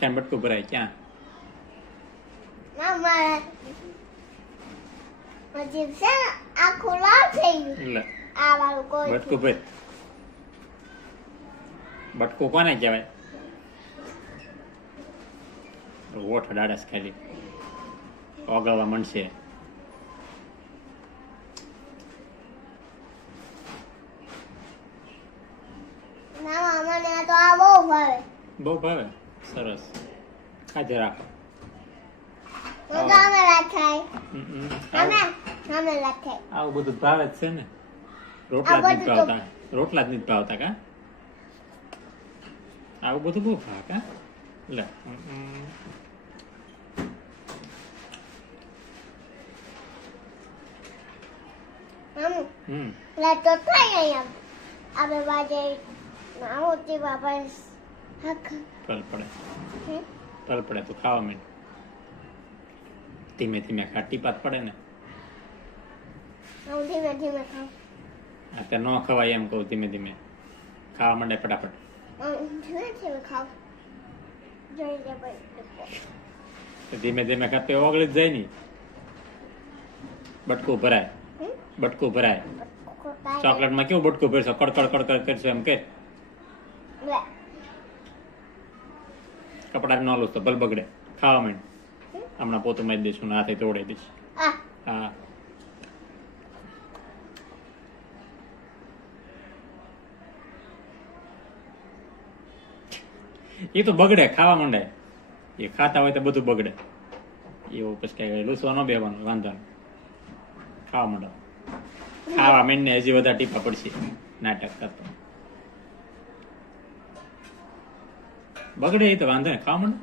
મરચાં બટકું ભરાય ક્યાં? લે બટકું ભર. બટકું કોને કહેવાય? ઓઠ ડાડસ ખાલી ઓગળવા મળશે. બહુ ભાવે. સરસ, ખાધે રાખો. આવું બધું ભાવે જ છે ને. રોટલા જ નથી ભાવતા. રોટલા જ નથી ભાવતા કા? આવું બધું બહુ ભાવે કા? લે તલ પડે તો ખાવા માંડ. ધીમે ધીમે ખા, ટીપાત પડે ને. આ તે ન ખવાય એમ કહું. ધીમે ધીમે ખાવા માંડે ફટાફટ. ધીમે ધીમે ખાતે ઓગળી જ જાય ને. બટકું ભરાય. બટકું ભરાય. ચોકલેટમાં કેવું બટકું ભરશો? કડકડ કડકડ કરશો એમ કે. કપડા ન લો તો ભલ બગડે. ખાવા માંડ. હમણાં પોતું મારી દઈશું ને હાથે તોડી દઈશ. હા એ તો બગડે. ખાવા માંડે. એ ખાતા હોય તો બધું બગડે. એવું પછી કઈ લૂસવા ન બેવાનું. વાંધો નહીં. ખાવા માંડો. ખાવા માંડને હજી વધારે ટીપા પડશે નાટક કરતો. બગડે એ તો વાંધો નહીં. ખાવા માંડો.